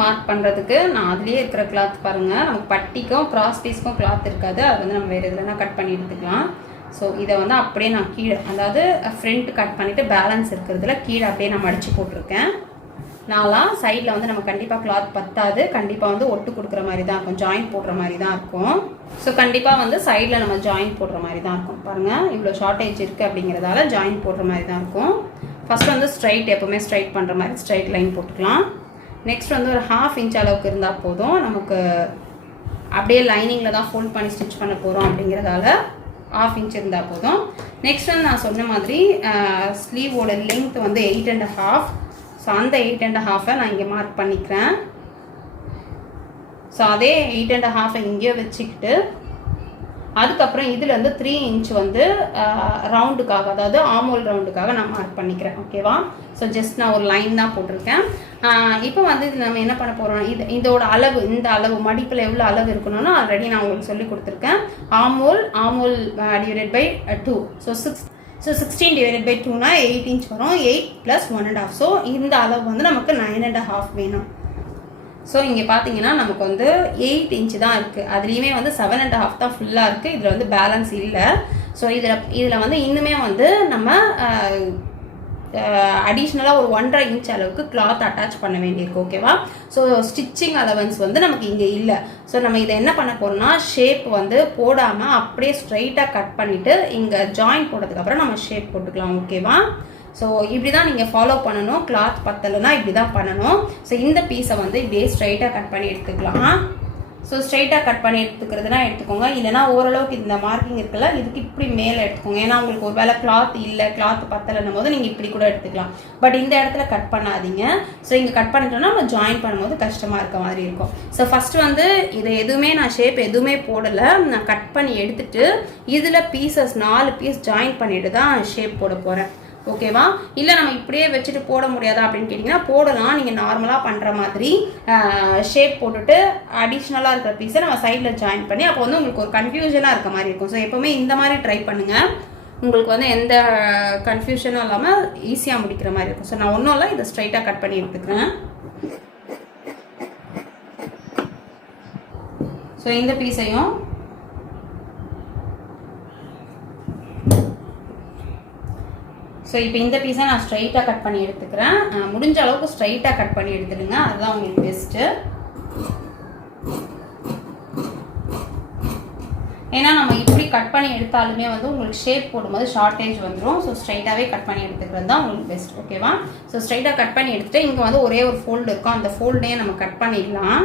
Mark பண்ணுறதுக்கு நான் அதுலேயே இருக்கிற கிளாத் பாருங்கள், நமக்கு பட்டிக்கும் கிராஸ் பீஸ்க்கும் கிளாத் இருக்காது, அது வந்து நம்ம வேறு எதுலனா கட் பண்ணி எடுத்துக்கலாம். ஸோ இதை வந்து அப்படியே நான் கீழே, அதாவது ஃப்ரண்ட் கட் பண்ணிவிட்டு பேலன்ஸ் இருக்கிறதுல கீழே அப்படியே நான் மடித்து போட்டிருக்கேன். நாலாம் சைடில் வந்து நம்ம கண்டிப்பாக கிளாத் பத்தாது, கண்டிப்பாக வந்து ஒட்டு கொடுக்குற மாதிரி தான் இருக்கும், ஜாயிண்ட் போடுற மாதிரி தான் இருக்கும். ஸோ கண்டிப்பாக வந்து சைடில் நம்ம ஜாயிண்ட் போடுற மாதிரி தான் இருக்கும். பாருங்கள், இவ்வளோ ஷார்ட்டேஜ் இருக்குது அப்படிங்கிறதால ஜாயிண்ட் போடுற மாதிரி தான் இருக்கும். ஃபஸ்ட்டு வந்து ஸ்ட்ரைட், எப்போவுமே ஸ்ட்ரைட் பண்ணுற மாதிரி ஸ்ட்ரைட் லைன் போட்டுக்கலாம். நெக்ஸ்ட் வந்து ஒரு 1/2 இன்ச் அளவுக்கு இருந்தால் போதும், நமக்கு அப்படியே லைனிங்கில் தான் ஃபோல்ட் பண்ணி ஸ்டிச் பண்ண போகிறோம் அப்படிங்கிறதால 1/2 இன்ச் இருந்தால் போதும். நெக்ஸ்ட் வந்து நான் சொன்ன மாதிரி ஸ்லீவோட லென்த் வந்து 8 1/2. ஸோ அந்த 8 1/2 நான் இங்கே மார்க் பண்ணிக்கிறேன். ஸோ அதே 8 1/2 இங்கே வச்சுக்கிட்டு அதுக்கப்புறம் இதுலேருந்து 3 இன்ச் வந்து ரவுண்டுக்காக, அதாவது ஆமோல் ரவுண்டுக்காக நான் மார்க் பண்ணிக்கிறேன். ஓகேவா? ஸோ ஜஸ்ட் நான் ஒரு லைன் தான் போட்டிருக்கேன். இப்போ வந்து இது நம்ம என்ன பண்ண போகிறோம், இதோட அளவு, இந்த அளவு மடிப்பில் எவ்வளோ அளவு இருக்கணும்னா ஆல்ரெடி நான் உங்களுக்கு சொல்லி கொடுத்துருக்கேன். ஆமோல் divided by 2. So 16 divided by 2னா 8 இன்ச் வரும். 8 + 1.5. ஸோ இந்த அளவு வந்து நமக்கு 9 1/2 வேணும். ஸோ இங்கே பார்த்தீங்கன்னா நமக்கு வந்து 8 இன்ச் தான் இருக்குது, அதுலேயுமே வந்து 7 1/2 தான் ஃபுல்லாக இருக்குது, இதில் வந்து பேலன்ஸ் இல்லை. ஸோ இதில் வந்து இன்னுமே வந்து நம்ம அடிஷ்னலாக ஒரு 1.5 இன்ச் அளவுக்கு கிளாத் அட்டாச் பண்ண வேண்டியிருக்கு. ஓகேவா? ஸோ ஸ்டிச்சிங் அலவன்ஸ் வந்து நமக்கு இங்கே இல்லை. ஸோ நம்ம இதை என்ன பண்ண போகிறோம்னா, ஷேப் வந்து போடாமல் அப்படியே ஸ்ட்ரைட்டாக கட் பண்ணிவிட்டு இங்கே ஜாயின் போட்டதுக்கப்புறம் நம்ம ஷேப் போட்டுக்கலாம். ஓகேவா? ஸோ இப்படி தான் நீங்கள் ஃபாலோ பண்ணணும். கிளாத் பத்தலைன்னா இப்படி தான் பண்ணணும். ஸோ இந்த பீஸை வந்து இப்படியே ஸ்ட்ரைட்டாக கட் பண்ணி எடுத்துக்கலாம். ஸோ ஸ்ட்ரைட்டாக கட் பண்ணி எடுத்துக்கிறதுனா எடுத்துக்கோங்க, இல்லைனா ஓரளவுக்கு இந்த மார்க்கிங் இருக்குல்ல, இதுக்கு இப்படி மேலே எடுத்துக்கோங்க. ஏன்னா உங்களுக்கு ஒரு வேளை கிளாத் இல்லை, கிளாத் பத்தலைன்னும் போது நீங்கள் இப்படி கூட எடுத்துக்கலாம். பட் இந்த இடத்துல கட் பண்ணாதீங்க. ஸோ இங்கே கட் பண்ணிட்டோம்னா நம்ம ஜாயின் பண்ணும்போது கஷ்டமாக இருக்க மாதிரி இருக்கும். ஸோ ஃபஸ்ட்டு வந்து இதை எதுவுமே நான் ஷேப் எதுவுமே போடலை, நான் கட் பண்ணி எடுத்துட்டு இதில் பீசஸ் 4 பீஸ் ஜாயின் பண்ணிட்டு தான் ஷேப் போட போகிறேன். ஓகேவா? இல்லை நம்ம இப்படியே வச்சுட்டு போட முடியாதா அப்படின்னு கேட்டிங்கன்னா போடலாம். நீங்கள் நார்மலாக பண்ணுற மாதிரி ஷேப் போட்டுட்டு அடிஷ்னலாக இருக்கிற பீஸை நம்ம சைடில் ஜாயின் பண்ணி, அப்போ வந்து உங்களுக்கு ஒரு கன்ஃபியூஷனாக இருக்க மாதிரி இருக்கும். ஸோ எப்போவுமே இந்த மாதிரி ட்ரை பண்ணுங்கள், உங்களுக்கு வந்து எந்த கன்ஃபியூஷனும் இல்லாமல் ஈஸியாக முடிக்கிற மாதிரி இருக்கும். ஸோ நான் ஒன்றும் இல்லை, இதை ஸ்ட்ரைட்டாக கட் பண்ணி எடுத்துக்கிறேன். ஸோ இந்த பீஸையும் ஸோ இப்போ இந்த பீஸை நான் ஸ்ட்ரைட்டாக கட் பண்ணி எடுத்துக்கிறேன். முடிஞ்ச அளவுக்கு ஸ்ட்ரைட்டாக கட் பண்ணி எடுத்துடுங்க, அதுதான் உங்களுக்கு பெஸ்ட்டு. ஏன்னா நம்ம இப்படி கட் பண்ணி எடுத்தாலுமே வந்து உங்களுக்கு ஷேப் போடும்போது ஷார்ட்டேஜ் வந்துடும். ஸோ ஸ்ட்ரைட்டாகவே கட் பண்ணி எடுத்துக்கிறது தான் உங்களுக்கு பெஸ்ட். ஓகேவா? ஸோ ஸ்ட்ரைட்டாக கட் பண்ணி எடுத்துகிட்டு இங்கே வந்து ஒரே ஒரு ஃபோல்டு இருக்கும், அந்த ஃபோல்டையே நம்ம கட் பண்ணிடலாம்.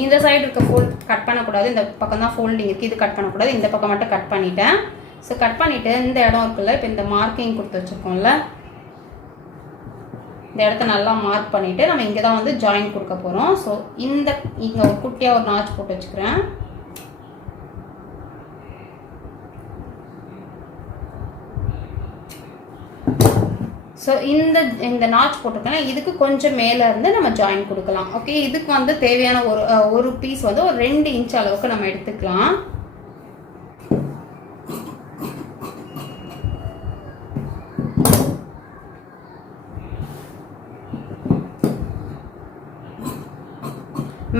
இந்த சைடு இருக்க ஃபோல்ட் கட் பண்ணக்கூடாது, இந்த பக்கம் தான் ஃபோல்டிங் இருக்குது, இது கட் பண்ணக்கூடாது, இந்த பக்கம் மட்டும் கட் பண்ணிட்டேன். ஸோ கட் பண்ணிவிட்டு இந்த இடம் இருக்குல்ல, இப்போ இந்த மார்க்கிங் கொடுத்து வச்சுருக்கோம்ல, இந்த இடத்த நல்லா மார்க் பண்ணிவிட்டு நம்ம இங்கே தான் வந்து ஜாயின் கொடுக்க போகிறோம். ஸோ இங்கே ஒரு குட்டியாக ஒரு நாச் போட்டு வச்சுக்கிறேன். ஸோ இந்த நாச் போட்டிருக்கேன், இதுக்கு கொஞ்சம் மேலே இருந்து நம்ம ஜாயின் கொடுக்கலாம். ஓகே, இதுக்கு வந்து தேவையான ஒரு பீஸ் வந்து ஒரு 2 இன்ச் அளவுக்கு நம்ம எடுத்துக்கலாம்.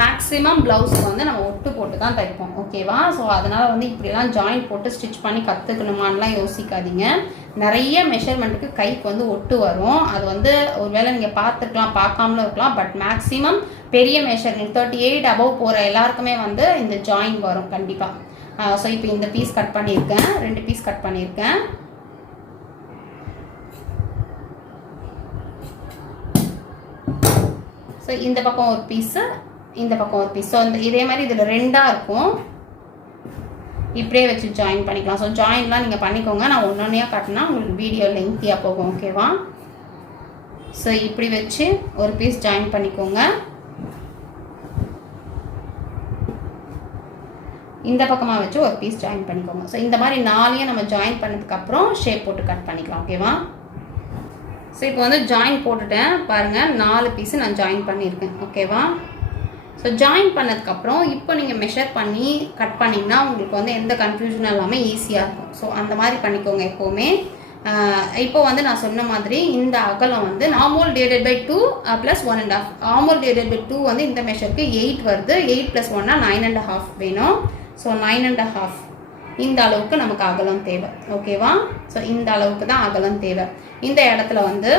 மேக்ஸிமம் ப்ளவுஸுக்கு வந்து நம்ம ஒட்டு போட்டு தான் தைப்போம். ஓகேவா? ஸோ அதனால் வந்து இப்படிலாம் ஜாயின் போட்டு ஸ்டிச் பண்ணி கற்றுக்கணுமான்லாம் யோசிக்காதீங்க. நிறைய மெஷர்மெண்ட்டுக்கு கைக்கு வந்து ஒட்டு வரும். அது வந்து ஒருவேளை நீங்கள் பார்த்துருக்கலாம், பார்க்காமலும் இருக்கலாம். பட் மேக்ஸிமம் பெரிய மெஷர்மெண்ட் 38 அபவ் போகிற எல்லாருக்குமே வந்து இந்த ஜாயின் வரும் கண்டிப்பாக. ஸோ இப்போ இந்த பீஸ் கட் பண்ணியிருக்கேன், 2 பீஸ் கட் பண்ணியிருக்கேன். ஸோ இந்த பக்கம் ஒரு பீஸு, இந்த பக்கம் ஒரு பீஸ். ஸோ இதே மாதிரி இதில் 2ஆக இருக்கும், இப்படியே வச்சு ஜாயின் பண்ணிக்கலாம். ஸோ ஜாயின்லாம் நீங்கள் பண்ணிக்கோங்க, நான் ஒன்றொன்றையாக காட்டினா உங்களுக்கு வீடியோ லெங்க்த்தியாக போகும். ஓகேவா? ஸோ இப்படி வச்சு ஒரு பீஸ் ஜாயின் பண்ணிக்கோங்க. இந்த பக்கமாக வச்சு ஒரு பீஸ் ஜாயின் பண்ணிக்கோங்க. ஸோ இந்த மாதிரி 4ஐயும் நம்ம ஜாயின் பண்ணதுக்கப்புறம் ஷேப் போட்டு கட் பண்ணிக்கலாம். ஓகேவா? ஸோ இப்போ வந்து ஜாயின் போட்டுட்டேன் பாருங்கள், 4 பீஸு நான் ஜாயின் பண்ணியிருக்கேன். ஓகேவா? ஸோ ஜாயின் பண்ணதுக்கப்புறம் இப்போ நீங்கள் மெஷர் பண்ணி கட் பண்ணிங்கன்னா உங்களுக்கு வந்து எந்த கன்ஃபியூஷனும் இல்லாமல் ஈஸியாக இருக்கும். ஸோ அந்த மாதிரி பண்ணிக்கோங்க எப்போவுமே. இப்போ வந்து நான் சொன்ன மாதிரி இந்த அகலம் வந்து armhole divided by 2 + 1.5. Armhole divided by 2 வந்து இந்த மெஷருக்கு 8 வருது. 8 + 1 9.5 வேணும். ஸோ 9.5 இந்த அளவுக்கு நமக்கு அகலம் தேவை. ஓகேவா? ஸோ இந்த அளவுக்கு தான் அகலம் தேவை. இந்த இடத்துல வந்து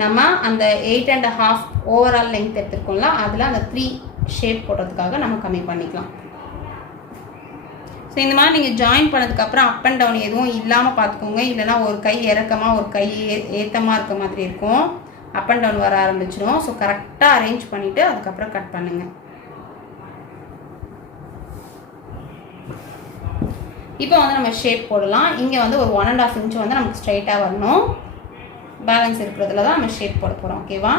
நம்ம அந்த 8.5 ஓவரால் லென்த் எடுத்துருக்கோம்ல, அதில் அந்த 3 ஷேப் போடுறதுக்காக நம்ம கம்மி பண்ணிக்கலாம். ஸோ இந்த மாதிரி நீங்கள் ஜாயின் பண்ணதுக்கப்புறம் அப் அண்ட் டவுன் எதுவும் இல்லாமல் பார்த்துக்கோங்க. இல்லைனா ஒரு கை இறக்கமாக ஒரு கை ஏற்றமாக இருக்க மாதிரி இருக்கும். அப் அண்ட் டவுன் வர ஆரம்பிச்சிடும். ஸோ கரெக்டாக அரேஞ்ச் பண்ணிவிட்டு அதுக்கப்புறம் கட் பண்ணுங்கள். இப்போ வந்து நம்ம ஷேப் போடலாம். இங்கே வந்து ஒரு 1.5 இன்ச் வந்து நமக்கு ஸ்ட்ரைட்டாக வரணும். பேலன்ஸ் இருக்கிறதுல தான் நம்ம ஷேப் போட போகிறோம். ஓகேவா?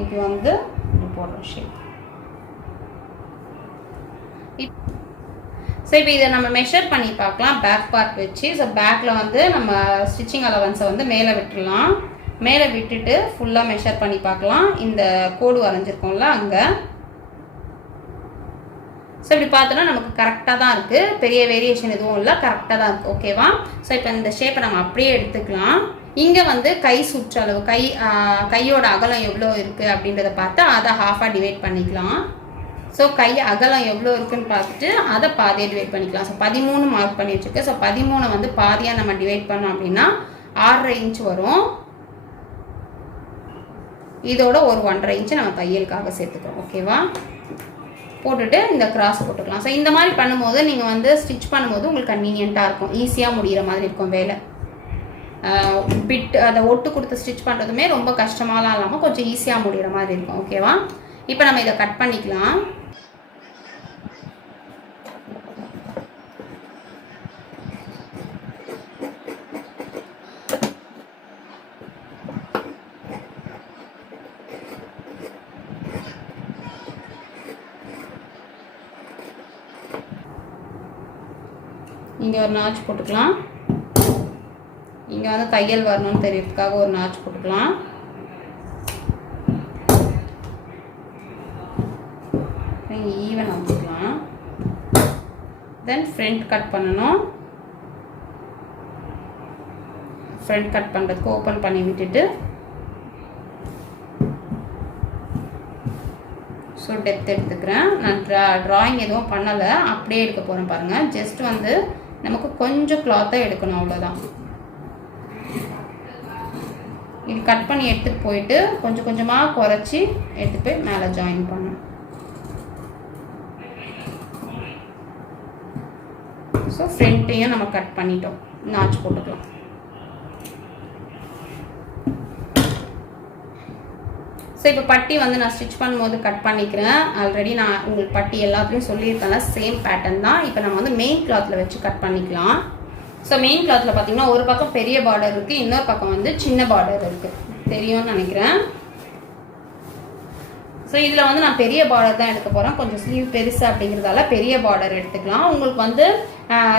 இப்போ வந்து போடுறோம் ஷேப். ஸோ இப்போ இதை நம்ம மெஷர் பண்ணி பார்க்கலாம் பேக் பார்ட் வச்சு. ஸோ பேக்கில் வந்து நம்ம ஸ்டிச்சிங் அலவன்ஸை வந்து மேலே விட்டுடலாம். மேலே விட்டுட்டு ஃபுல்லாக மெஷர் பண்ணி பார்க்கலாம். இந்த கோடு வரைஞ்சிருக்கோம்ல அங்கே. ஸோ இப்படி பார்த்தோன்னா நமக்கு கரெக்டாக தான் இருக்குது. பெரிய வேரியேஷன் எதுவும் இல்லை, கரெக்டாக தான் இருக்குது. ஓகேவா? ஸோ இப்போ இந்த ஷேப்பை நம்ம அப்படியே எடுத்துக்கலாம். இங்கே வந்து கை சுற்றளவு கையோட அகலம் எவ்வளோ இருக்குது அப்படின்றத பார்த்து அதை ஹாஃபாக டிவைட் பண்ணிக்கலாம். ஸோ கை அகலம் எவ்வளோ இருக்குதுன்னு பார்த்துட்டு அதை பாதியாக டிவைட் பண்ணிக்கலாம். ஸோ 13 மார்க் பண்ணி வச்சுருக்கு. ஸோ 13 வந்து பாதியாக நம்ம டிவைட் பண்ணோம் அப்படின்னா 6.5 இன்ச் வரும். இதோட ஒரு 1.5 இன்ச்சு நம்ம தையலுக்காக சேர்த்துக்கிறோம். ஓகேவா? போட்டுட்டு இந்த கிராஸ் போட்டுக்கலாம். ஸோ இந்த மாதிரி பண்ணும்போது நீங்கள் வந்து ஸ்டிச் பண்ணும்போது உங்களுக்கு கன்வீனியண்ட்டாக இருக்கும். ஈஸியாக முடிகிற மாதிரி இருக்கும் வேலை. பிட் அதை ஒட்டு கொடுத்து ஸ்டிச் பண்ணுறதுமே ரொம்ப கஷ்டமாலாம் இல்லாமல் கொஞ்சம் ஈஸியாக முடிகிற மாதிரி இருக்கும். ஓகேவா? இப்போ நம்ம இதை கட் பண்ணிக்கலாம். இங்கே ஒரு நாச் போட்டுக்கலாம். இங்கே வந்து தையல் வரணும்னு தெரியறதுக்காக ஒரு நாச் போட்டுக்கலாம். ஈவன் வந்துக்கலாம். தென் ஃப்ரண்ட் கட் பண்ணணும். ஃப்ரண்ட் கட் பண்ணுறதுக்கு ஓப்பன் பண்ணி விட்டுட்டு ஸோ டெப்த் எடுத்துக்கிறேன். நான் ட்ராயிங் எதுவும் பண்ணலை, அப்படியே எடுக்க போகிறேன் பாருங்கள். ஜஸ்ட் வந்து நமக்கு கொஞ்சம் கிளாத்தை எடுக்கணும், அவ்வளோதான். இது கட் பண்ணி எடுத்துகிட்டு போயிட்டு கொஞ்சம் கொஞ்சமாக குறைச்சி எடுத்து போய் மேலே ஜாயின் பண்ணணும். ஸோ ஃப்ரண்ட்டையும் நம்ம கட் பண்ணிட்டோம். நாச் போட்டுக்கலாம். ஸோ இப்போ பட்டி வந்து நான் ஸ்டிச் பண்ணும்போது கட் பண்ணிக்கிறேன். ஆல்ரெடி நான் உங்களுக்கு பட்டி எல்லாத்துலேயும் சொல்லியிருக்கேன், சேம் பேட்டர்ன் தான். இப்போ நம்ம வந்து மெயின் கிளாத்தில் வச்சு கட் பண்ணிக்கலாம். ஸோ மெயின் கிளாத்தில் பார்த்தீங்கன்னா ஒரு பக்கம் பெரிய பார்டர் இருக்குது, இன்னொரு பக்கம் வந்து சின்ன பார்டர் இருக்குது. தெரியும்னு நினைக்கிறேன். ஸோ இதில் வந்து நான் பெரிய பார்டர் தான் எடுக்க போகிறேன். கொஞ்சம் ஸ்லீவ் பெருசு அப்படிங்கிறதால பெரிய பார்டர் எடுத்துக்கலாம். உங்களுக்கு வந்து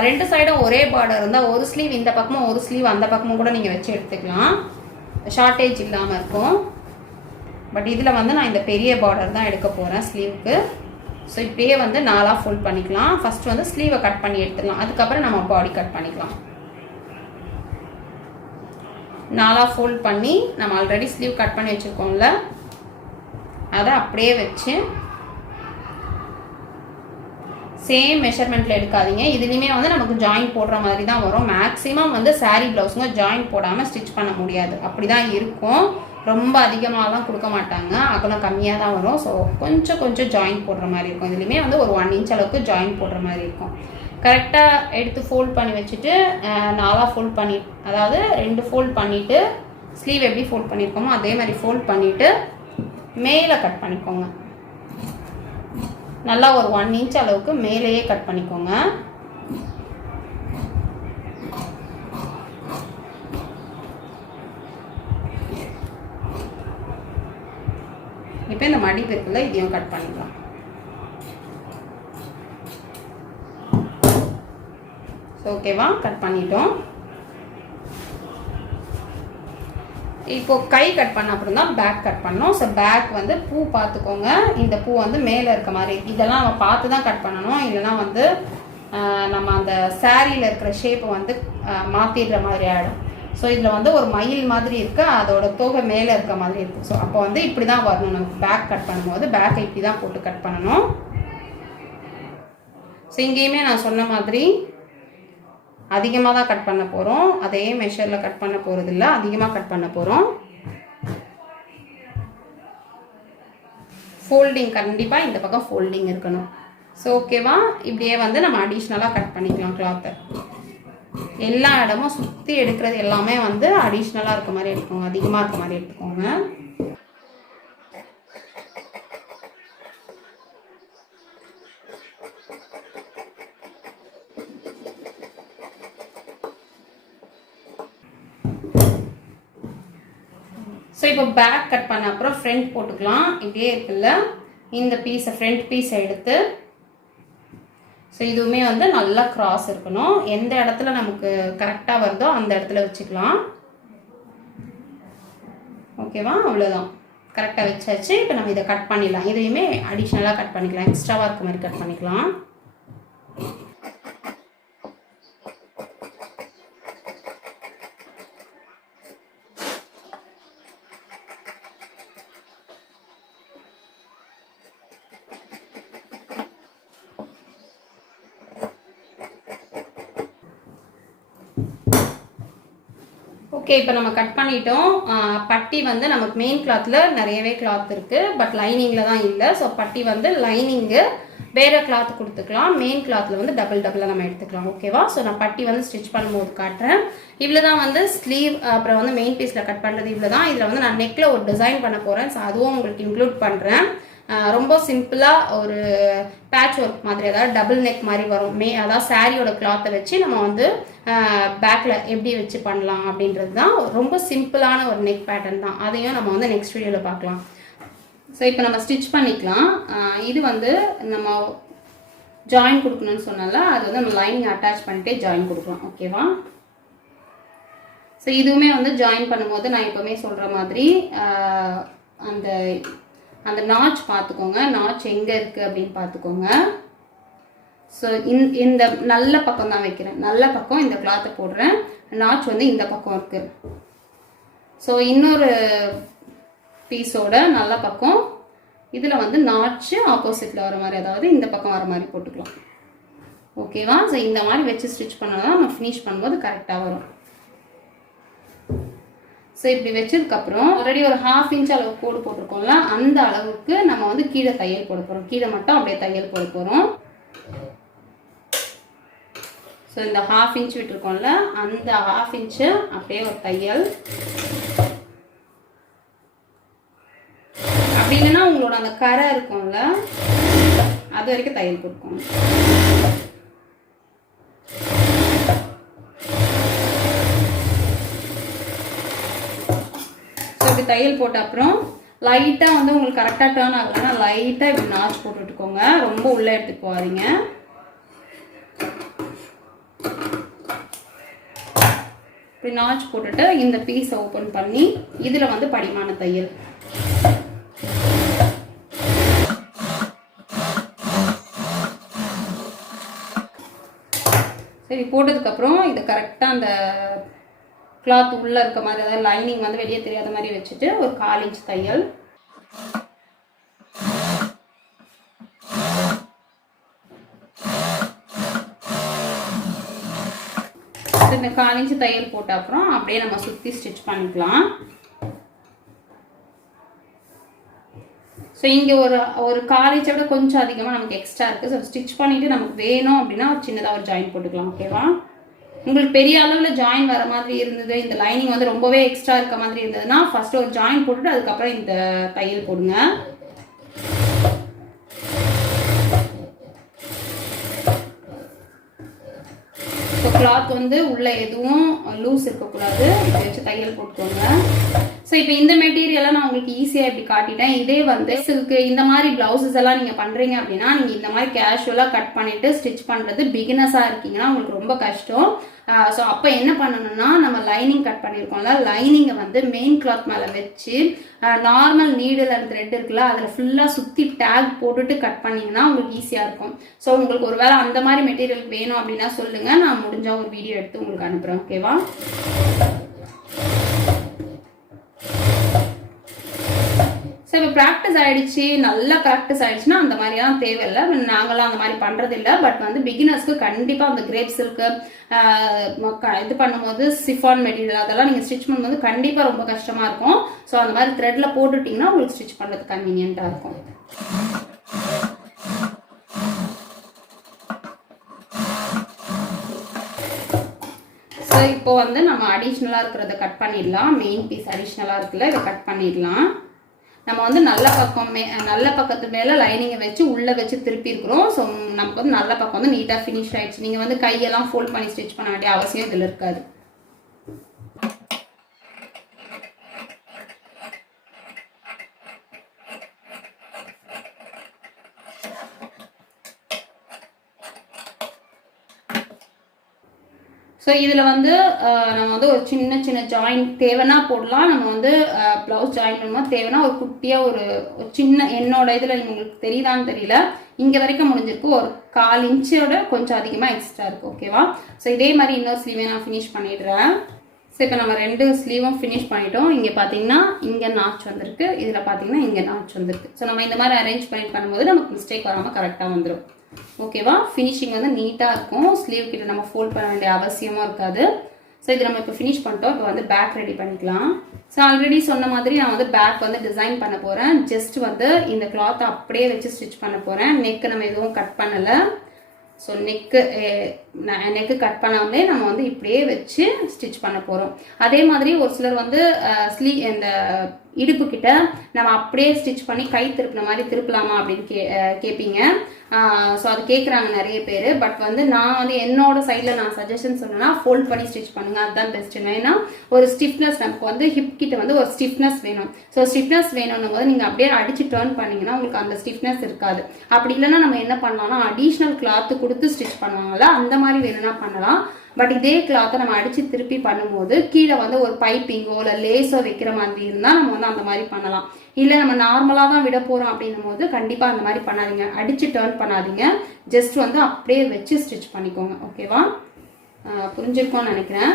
2 சைடும் ஒரே பார்டர் இருந்தால் ஒரு ஸ்லீவ் இந்த பக்கமும் ஒரு ஸ்லீவ் அந்த பக்கமும் கூட நீங்கள் வச்சு எடுத்துக்கலாம். ஷார்ட்டேஜ் இல்லாமல் இருக்கும். பட் இதில் வந்து நான் இந்த பெரிய பார்டர் தான் எடுக்க போகிறேன் ஸ்லீவுக்கு. ஸோ இப்படியே வந்து 4ஆக ஃபோல்ட் பண்ணிக்கலாம். ஃபஸ்ட்டு வந்து ஸ்லீவை கட் பண்ணி எடுத்துக்கலாம், அதுக்கப்புறம் நம்ம பாடி கட் பண்ணிக்கலாம். 4ஆக ஃபோல்ட் பண்ணி நம்ம ஆல்ரெடி ஸ்லீவ் கட் பண்ணி வச்சுருக்கோம்ல, அதை அப்படியே வச்சு சேம் மெஷர்மெண்ட்டில் எடுக்காதீங்க. இதுலேயுமே வந்து நமக்கு ஜாயின் போடுற மாதிரி தான் வரும். மேக்ஸிமம் வந்து சாரீ ப்ளவுஸுங்க ஜாயின் போடாமல் ஸ்டிச் பண்ண முடியாது, அப்படி தான் இருக்கும். ரொம்ப அதிகமாகலாம் கொடுக்க மாட்டாங்க, அகலம் கம்மியாக தான் வரும். ஸோ கொஞ்சம் ஜாயின் போடுற மாதிரி இருக்கும். இதுலேயுமே வந்து ஒரு 1 இன்ச் அளவுக்கு ஜாயின் போடுற மாதிரி இருக்கும். கரெக்டாக எடுத்து ஃபோல்ட் பண்ணி வச்சுட்டு 4ஆக ஃபோல்ட் பண்ணி, அதாவது 2 ஃபோல்ட் பண்ணிவிட்டு ஸ்லீவ் எப்படி ஃபோல்ட் பண்ணியிருக்கோமோ அதே மாதிரி ஃபோல்ட் பண்ணிவிட்டு மேலே கட் பண்ணிக்கோங்க. நல்லா ஒரு 1 இன்ச் அளவுக்கு மேலேயே கட் பண்ணிக்கோங்க. இப்போ இந்த மடிப்பு இருக்குல்ல, இதையும் கட் பண்ணிக்கலாம். ஸோ ஓகேவா, கட் பண்ணிட்டோம். இப்போ கை கட் பண்ண அப்புறம் தான் பேக் கட் பண்ணோம். ஸோ பேக் வந்து பூ பார்த்துக்கோங்க. இந்த பூ வந்து மேலே இருக்க மாதிரி, இதெல்லாம் நம்ம பார்த்து தான் கட் பண்ணணும். இல்லைனா வந்து நம்ம அந்த சாரியில் இருக்கிற ஷேப்பை வந்து மாற்றிடுற மாதிரி ஆகிடும். ஸோ இதில் வந்து ஒரு மயில் மாதிரி இருக்குது, அதோட தோகை மேலே இருக்க மாதிரி இருக்குது. ஸோ அப்போ வந்து இப்படி தான் வரணும். நமக்கு பேக் கட் பண்ணும்போது பேக்கை இப்படி தான் போட்டு கட் பண்ணணும். ஸோ இங்கேயுமே நான் சொன்ன மாதிரி அதிகமாக தான் கட் பண்ண போகிறோம். அதே மெஷரில் கட் பண்ண போகிறது இல்லை, அதிகமாக கட் பண்ண போகிறோம். ஃபோல்டிங் கண்டிப்பாக இந்த பக்கம் ஃபோல்டிங் இருக்கணும். ஸோ ஓகேவா, இப்படியே வந்து நம்ம அடிஷ்னலாக கட் பண்ணிக்கலாம். கிளாத்தை எல்லா இடமும் சுற்றி எடுக்கிறது எல்லாமே வந்து அடிஷ்னலாக இருக்க மாதிரி எடுத்துக்கோங்க, அதிகமாக இருக்க மாதிரி எடுத்துக்கோங்க. ஸோ இப்போ பேக் கட் பண்ண அப்புறம் ஃப்ரண்ட் போட்டுக்கலாம். இப்படியே இருக்குல்ல, இந்த பீஸை ஃப்ரண்ட் பீஸை எடுத்து, ஸோ இதுவுமே வந்து நல்லா கிராஸ் இருக்கணும். எந்த இடத்துல நமக்கு கரெக்டாக வருதோ அந்த இடத்துல வச்சுக்கலாம். ஓகேவா, அவ்வளோதான், கரெக்டாக வச்சாச்சு. இப்போ நம்ம இதை கட் பண்ணிடலாம். இதையுமே அடிஷ்னலாக கட் பண்ணிக்கலாம், எக்ஸ்ட்ராவாக இருக்க மாதிரி கட் பண்ணிக்கலாம். ஓகே, இப்போ நம்ம கட் பண்ணிட்டோம். பட்டி வந்து நமக்கு மெயின் கிளாத்தில் நிறையவே கிளாத் இருக்குது, பட் லைனிங்கில் தான் இல்லை. ஸோ பட்டி வந்து லைனிங்கு வேறு கிளாத் கொடுத்துக்கலாம், மெயின் கிளாத்தில் வந்து டபுளாக நம்ம எடுத்துக்கலாம். ஓகேவா, ஸோ நான் பட்டி வந்து ஸ்டிச் பண்ணும்போது காட்டுறேன். இவ்வளோ தான் வந்து ஸ்லீவ், அப்புறம் வந்து மெயின் பீஸில் கட் பண்ணுறது இவ்வளோ தான். இதில் வந்து நான் நெக்கில் ஒரு டிசைன் பண்ண போகிறேன். ஸோ அதுவும் உங்களுக்கு இன்க்ளூட் பண்ணுறேன். ரொம்ப சிம்பிளாக ஒரு பேட்ச் ஒர்க் மாதிரி, அதாவது டபுள் நெக் மாதிரி வரும். அதாவது சாரியோட கிளாத்தை வச்சு நம்ம வந்து பேக்கில் எப்படி வச்சு பண்ணலாம் அப்படின்றது தான். ரொம்ப சிம்பிளான ஒரு நெக் பேட்டர்ன் தான். அதையும் நம்ம வந்து நெக்ஸ்ட் வீடியோவில் பார்க்கலாம். ஸோ இப்போ நம்ம ஸ்டிச் பண்ணிக்கலாம். இது வந்து நம்ம ஜாயின் கொடுக்கணும்னு சொன்னால அது வந்து நம்ம லைனிங் அட்டாச் பண்ணிட்டே ஜாயின் கொடுக்கலாம். ஓகேவா, ஸோ இதுவுமே வந்து ஜாயின் பண்ணும்போது நான் எப்போவுமே சொல்கிற மாதிரி அந்த நாச் பார்த்துக்கோங்க, நாச் எங்கே இருக்குது அப்படின்னு பார்த்துக்கோங்க. ஸோ இந்த நல்ல பக்கம் தான் வைக்கிறேன், நல்ல பக்கம் இந்த கிளாத்தை போடுறேன். நாச் வந்து இந்த பக்கம் இருக்குது. ஸோ இன்னொரு பீஸோட நல்ல பக்கம் இதில் வந்து நாச்சு ஆப்போசிட்டில் வர மாதிரி, அதாவது இந்த பக்கம் வர மாதிரி போட்டுக்கலாம். ஓகேவா, ஸோ இந்த மாதிரி வச்சு ஸ்டிச் பண்ணால் தான் நம்ம ஃபினிஷ் பண்ணும்போது கரெக்டாக வரும். ஸோ இப்படி வச்சதுக்கப்புறம் ஆல்ரெடி ஒரு 1/2 இன்ச் அளவு கோடு போட்டிருக்கோம்ல, அந்த அளவுக்கு நம்ம வந்து கீழே தையல் போட போகிறோம். கீழே மட்டும் அப்படியே தையல் போட போகிறோம். ஸோ இந்த 1/2 இன்ச் விட்டுருக்கோம்ல, அந்த 1/2 இன்ச்சு அப்படியே ஒரு தையல். அப்படி இல்லைன்னா உங்களோட அந்த கரை இருக்கும்ல, அது வரைக்கும் தையல் போட்டுக்கோங்க. தையல் போட்ட அப்புறம் லைட்டாக வந்து உங்களுக்கு கரெக்டாக டேர்ன் ஆகலைன்னா லைட்டாக இப்படி நாச் போட்டுட்டுக்கோங்க, ரொம்ப உள்ளே எடுத்துட்டு போகாதீங்க. இப்படி நாச் போட்டுட்டு இந்த பீஸை ஓப்பன் பண்ணி இதில் வந்து படிமான தையல். சரி, போட்டதுக்கப்புறம் இதை கரெக்டாக அந்த கிளாத் உள்ளே இருக்க மாதிரி, அதாவது லைனிங் வந்து வெளியே தெரியாத மாதிரி வச்சுட்டு ஒரு 1/4 இன்ச் தையல். இந்த 1/4 இன்ச் தையல் போட்ட அப்புறம் அப்படியே நம்ம சுற்றி ஸ்டிச் பண்ணிக்கலாம். ஸோ இங்கே ஒரு 1/4 இன்ச்சை விட கொஞ்சம் அதிகமாக நமக்கு எக்ஸ்ட்ரா இருக்குது. ஸோ ஸ்டிச் பண்ணிவிட்டு நமக்கு வேணும் அப்படின்னா ஒரு சின்னதாக ஒரு ஜாயின் போட்டுக்கலாம். ஓகேவா, உங்களுக்கு பெரிய அளவில் ஜாயின் வர மாதிரி இருந்தது, இந்த லைனிங் வந்து ரொம்பவே எக்ஸ்ட்ரா இருக்க மாதிரி இருந்ததுன்னா ஃபர்ஸ்ட் ஒரு ஜாயின் போட்டுட்டு அதுக்கப்புறம் இந்த தையல் போடுங்க. ஸோ கிளாத் வந்து உள்ளே எதுவும் லூஸ் இருக்கக்கூடாது, இப்படி வச்சு தையல் போட்டுக்கோங்க. ஸோ இப்போ இந்த மெட்டீரியலை நான் உங்களுக்கு ஈஸியாக இப்படி காட்டிட்டேன். இதே வந்து சில்க்கு இந்த மாதிரி பிளவுசஸ் எல்லாம் நீங்கள் பண்ணுறீங்க அப்படின்னா நீங்கள் இந்த மாதிரி கேஷுவலாக கட் பண்ணிவிட்டு ஸ்டிச் பண்ணுறது பிகினஸாக இருக்கீங்கன்னா உங்களுக்கு ரொம்ப கஷ்டம். ஸோ அப்போ என்ன பண்ணணும்னா நம்ம லைனிங் கட் பண்ணியிருக்கோம்ல, லைனிங்கை வந்து மெயின் கிளாத் மேலே வச்சு நார்மல் நீடில் அண்ட் த்ரெட் இருக்குல்ல அதில் ஃபுல்லாக சுற்றி டேக் போட்டுட்டு கட் பண்ணிங்கன்னா உங்களுக்கு ஈஸியாக இருக்கும். ஸோ உங்களுக்கு ஒரு வேளை அந்த மாதிரி மெட்டீரியல் வேணும் அப்படின்னா சொல்லுங்கள், நான் முடிஞ்சால் ஒரு வீடியோ எடுத்து உங்களுக்கு அனுப்புகிறேன். ஓகேவா? ஸோ இப்போ ப்ராக்டிஸ் ஆகிடுச்சு, நல்லா ப்ராக்டிஸ் ஆகிடுச்சுன்னா அந்த மாதிரிலாம் தேவையில்லை. நாங்களாம் அந்த மாதிரி பண்ணுறதில்ல. பட் வந்து பிகினர்ஸ்க்கு கண்டிப்பாக அந்த கிரேப் சில்க்கு இது பண்ணும்போது சிஃபான் மெட்டீரியல் அதெல்லாம் நீங்கள் ஸ்டிச் பண்ணும்போது கண்டிப்பாக ரொம்ப கஷ்டமாக இருக்கும். ஸோ அந்த மாதிரி த்ரெட்டில் போட்டுட்டிங்கன்னா உங்களுக்கு ஸ்டிச் பண்ணுறது கன்வீனியண்ட்டாக இருக்கும். ஸோ இப்போ வந்து நம்ம அடிஷ்னலாக இருக்கிறத கட் பண்ணிடலாம். மெயின் பீஸ் அடிஷ்னலாக இருக்குல்ல, இதை கட் பண்ணிடலாம். நம்ம வந்து நல்ல பக்கத்து மேலே லைனிங்கை வச்சு உள்ளே வச்சு திருப்பி இருக்கிறோம். ஸோ நமக்கு வந்து நல்ல பக்கம் வந்து நீட்டாக ஃபினிஷ் ஆகிடுச்சு. நீங்கள் வந்து கையெல்லாம் ஃபோல்ட் பண்ணி ஸ்டிச் பண்ண வேண்டிய அவசியம் இதில் இருக்காது. ஸோ இதில் வந்து நம்ம வந்து ஒரு சின்ன ஜாயிண்ட் தேவைன்னா போடலாம். நம்ம வந்து ப்ளவுஸ் ஜாயின் பண்ணும்போது தேவைன்னா ஒரு குட்டியாக ஒரு சின்ன என்னோட இதில் உங்களுக்கு தெரியுதான்னு தெரியல, இங்கே வரைக்கும் முடிஞ்சிருக்கு. ஒரு 1/4 இன்ச்சோட கொஞ்சம் அதிகமாக எக்ஸ்ட்ரா இருக்குது. ஓகேவா? ஸோ இதே மாதிரி இன்னொரு ஸ்லீவை நான் ஃபினிஷ் பண்ணிடுறேன். ஸோ இப்போ நம்ம 2 ஸ்லீவும் ஃபினிஷ் பண்ணிட்டோம். இங்கே பார்த்தீங்கன்னா இங்கே நாச் வந்திருக்கு, இதில் பார்த்தீங்கன்னா இங்கே நாச் வந்திருக்கு. ஸோ நம்ம இந்த மாதிரி அரேஞ்ச் பண்ணும்போது நமக்கு மிஸ்டேக் வராமல் கரெக்டாக வந்துடும். ஓகேவா? ஃபினிஷிங் வந்து நீட்டாக இருக்கும். ஸ்லீவ் கிட்ட நம்ம ஃபோல்ட் பண்ண வேண்டிய அவசியமும் இருக்காது. ஸோ இது நம்ம இப்போ ஃபினிஷ் பண்ணிட்டோம். இப்போ வந்து பேக் ரெடி பண்ணிக்கலாம். ஸோ ஆல்ரெடி சொன்ன மாதிரி நான் வந்து பேக் வந்து டிசைன் பண்ண போகிறேன். ஜஸ்ட் வந்து இந்த கிளாத்தை அப்படியே வச்சு ஸ்டிச் பண்ண போகிறேன். நெக்கு நம்ம எதுவும் கட் பண்ணலை. ஸோ நெக்கு கட் பண்ணாமலே நம்ம வந்து இப்படியே வச்சு ஸ்டிச் பண்ண போகிறோம். அதே மாதிரி ஒரு சிலர் வந்து இந்த இடுப்பு கிட்ட நம்ம அப்படியே ஸ்டிச் பண்ணி கை திருப்பின மாதிரி திருப்பலாமா அப்படின்னு கேட்பீங்க. ஸோ அது கேட்குறாங்க நிறைய பேர். பட் வந்து நான் வந்து என்னோட சைடில் நான் சஜஷன் சொன்னேன்னா ஃபோல்ட் பண்ணி ஸ்டிச் பண்ணுங்கள், அதுதான் பெஸ்ட்டு. ஏன்னா ஒரு ஸ்டிஃப்னஸ் நமக்கு வந்து ஹிப் கிட்ட வந்து ஒரு ஸ்டிஃப்னஸ் வேணும். ஸோ ஸ்டிஃப்னஸ் வேணும்னும் போது நீங்கள் அப்படியே அடித்து டர்ன் பண்ணிங்கன்னா உங்களுக்கு அந்த ஸ்டிஃப்னஸ் இருக்காது. அப்படி இல்லைன்னா நம்ம என்ன பண்ணலாம்னா அடிஷ்னல் கிளாத்து கொடுத்து ஸ்டிச் பண்ணுவாங்கல்ல, அந்த மாதிரி வேணும்னா பண்ணலாம். பட் இதே கிளாத்தை நம்ம அடித்து திருப்பி பண்ணும்போது கீழே வந்து ஒரு பைப்பிங்கோ இல்லை லேஸோ வைக்கிற மாதிரி இருந்தால் நம்ம வந்து அந்த மாதிரி பண்ணலாம். இல்லை நம்ம நார்மலாக தான் விட போகிறோம் அப்படின்னும் போது கண்டிப்பாக அந்த மாதிரி பண்ணாதீங்க, அடித்து டர்ன் பண்ணாதீங்க. ஜஸ்ட் வந்து அப்படியே வச்சு ஸ்டிச் பண்ணிக்கோங்க. ஓகேவா? புரிஞ்சிருக்கோன்னு நினைக்கிறேன்.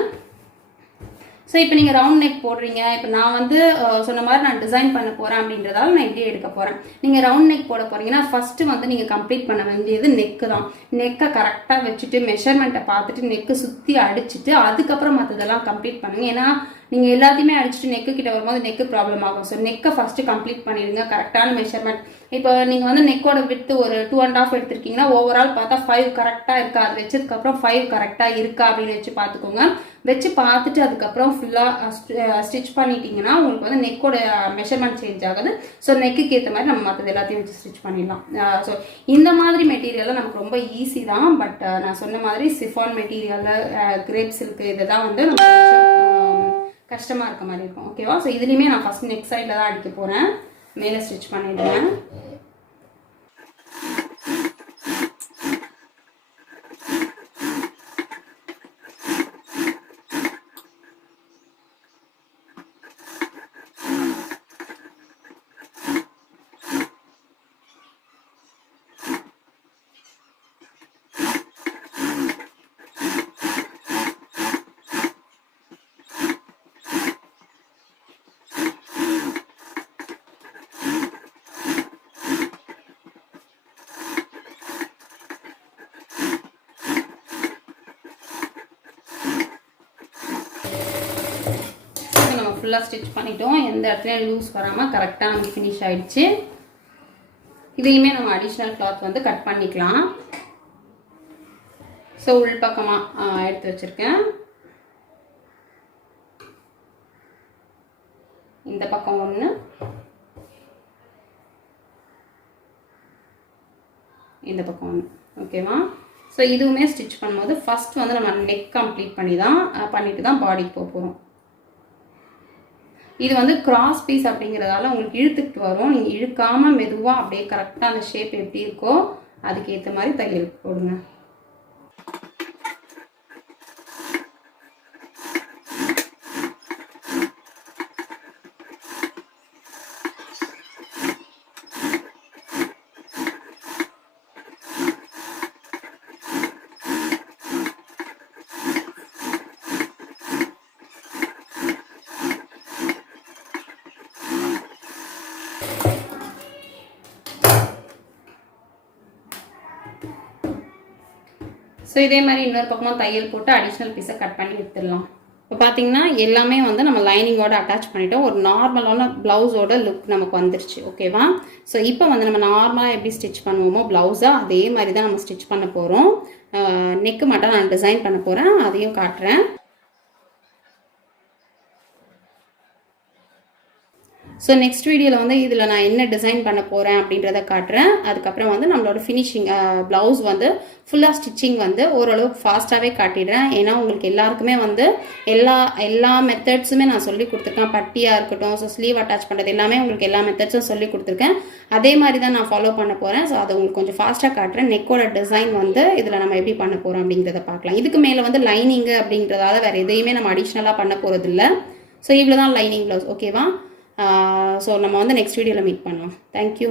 ஸோ இப்போ நீங்கள் ரவுண்ட் நெக் போடுறீங்க. இப்போ நான் வந்து சொன்ன மாதிரி நான் டிசைன் பண்ண போகிறேன் அப்படின்றதால நான் இப்படியே எடுக்க போகிறேன். நீங்கள் ரவுண்ட் நெக் போட போகிறீங்கன்னா ஃபஸ்ட்டு வந்து நீங்கள் கம்ப்ளீட் பண்ண வேண்டியது நெக்கு தான். நெக்கை கரெக்டாக வச்சுட்டு மெஷர்மெண்ட்டை பார்த்துட்டு நெக்கு சுற்றி அடிச்சுட்டு அதுக்கப்புறம் மற்றதெல்லாம் கம்ப்ளீட் பண்ணுங்கள். ஏன்னா நீங்கள் எல்லாத்தையுமே அடிச்சுட்டு நெக்கு கிட்ட வரும்போது நெக்கு ப்ராப்ளம் ஆகும். ஸோ நெக்கை ஃபஸ்ட்டு கம்ப்ளீட் பண்ணிடுங்க, கரெக்டான மெஷர்மெண்ட். இப்போ நீங்கள் வந்து நெக்கோட விட்டு ஒரு 2.5 எடுத்திருக்கீங்கன்னா ஓவரால் பார்த்தா 5 கரெக்டாக இருக்கா, அது வச்சதுக்கப்புறம் 5 கரெக்டாக இருக்கா அப்படின்னு வச்சு பார்த்துக்கோங்க. வச்சு பார்த்துட்டு அதுக்கப்புறம் ஃபுல்லாக ஸ்டிச் பண்ணிட்டீங்கன்னா உங்களுக்கு வந்து நெக்கோட மெஷர்மெண்ட் சேஞ்ச் ஆகுது. ஸோ நெக்குக்கு ஏற்ற மாதிரி நம்ம மற்றது எல்லாத்தையும் வச்சு ஸ்டிச் பண்ணிடலாம். ஸோ இந்த மாதிரி மெட்டீரியலில் நமக்கு ரொம்ப ஈஸி தான். பட் நான் சொன்ன மாதிரி சிஃபான் மெட்டீரியலில் கிரேப் சில்க்கு இதை தான் வந்து நம்ம கஷ்டமாக இருக்க மாதிரி இருக்கும். ஓகேவா? ஸோ இதுலேயுமே நான் ஃபஸ்ட் நெக் சைடில் தான் அடிக்க போகிறேன். மேலே ஸ்டிச் பண்ணிடுவேன். ஃபுல்லாக ஸ்டிச் பண்ணிட்டோம். எந்த இடத்துலையும் லூஸ் வராமல் கரெக்டாக நமக்கு ஃபினிஷ் ஆகிடுச்சு. இதையுமே நம்ம அடிஷ்னல் கிளாத் வந்து கட் பண்ணிக்கலாம். ஸோ உள் பக்கமாக எடுத்து வச்சுருக்கேன். இந்த பக்கம் ஒன்று, இந்த பக்கம் ஒன்று. ஓகேவா? ஸோ இதுவுமே ஸ்டிச் பண்ணும்போது ஃபஸ்ட் வந்து நம்ம நெக் கம்ப்ளீட் பண்ணிட்டு தான் பாடிக்கு போக போகிறோம். இது வந்து கிராஸ் பீஸ் அப்படிங்கிறதால உங்களுக்கு இழுத்துக்கிட்டு வரும். நீங்கள் இழுக்காமல் மெதுவாக அப்படியே கரெக்டாக அந்த ஷேப் எப்படி இருக்கோ அதுக்கேற்ற மாதிரி தையல் போடுங்க. ஸோ இதே மாதிரி இன்னொரு பக்கமாக தையல் போட்டு அடிஷ்னல் பீஸை கட் பண்ணி எடுத்துடலாம். இப்போ பார்த்தீங்கன்னா எல்லாமே வந்து நம்ம லைனிங்கோட அட்டாச் பண்ணிட்டோம். ஒரு நார்மலான ப்ளவுஸோட லுக் நமக்கு வந்துருச்சு. ஓகேவா? ஸோ இப்போ வந்து நம்ம நார்மலாக எப்படி ஸ்டிச் பண்ணுவோமோ ப்ளவுஸாக அதே மாதிரி தான் நம்ம ஸ்டிச் பண்ண போகிறோம். நெக்கு மட்டும் நான் டிசைன் பண்ண போகிறேன், அதையும் காட்டுறேன். ஸோ நெக்ஸ்ட் வீடியோவில் வந்து இதில் நான் என்ன டிசைன் பண்ண போகிறேன் அப்படின்றத காட்டுறேன். அதுக்கப்புறம் வந்து நம்மளோட ஃபினிஷிங் ப்ளவுஸ் வந்து ஃபுல்லாக ஸ்டிச்சிங் வந்து ஓரளவுக்கு ஃபாஸ்ட்டாகவே காட்டிடுறேன். ஏன்னா உங்களுக்கு எல்லாருக்குமே வந்து எல்லா மெத்தட்ஸுமே நான் சொல்லி கொடுத்துருக்கேன். பட்டியாக இருக்கட்டும், ஸோ ஸ்லீவ் அட்டாச் பண்ணுறது எல்லாமே உங்களுக்கு எல்லா மெத்தட்ஸும் சொல்லி கொடுத்துருக்கேன். அதே மாதிரி தான் நான் ஃபாலோ பண்ண போகிறேன். ஸோ அதை உங்களுக்கு கொஞ்சம் ஃபாஸ்ட்டாக காட்டுறேன். நெக்கோட டிசைன் வந்து இதில் நம்ம எப்படி பண்ண போகிறோம் அப்படிங்கிறத பார்க்கலாம். இதுக்கு மேலே வந்து லைனிங்கு அப்படிங்கிறதால வேறு எதையுமே நம்ம அடிஷ்னலாக பண்ண போகிறது இல்லை. ஸோ இவ்வளோ தான் லைனிங் ப்ளவுஸ். ஓகேவா? ஸோ நம்ம வந்து நெக்ஸ்ட் வீடியோவில் மீட் பண்ணலாம். தேங்க்யூ.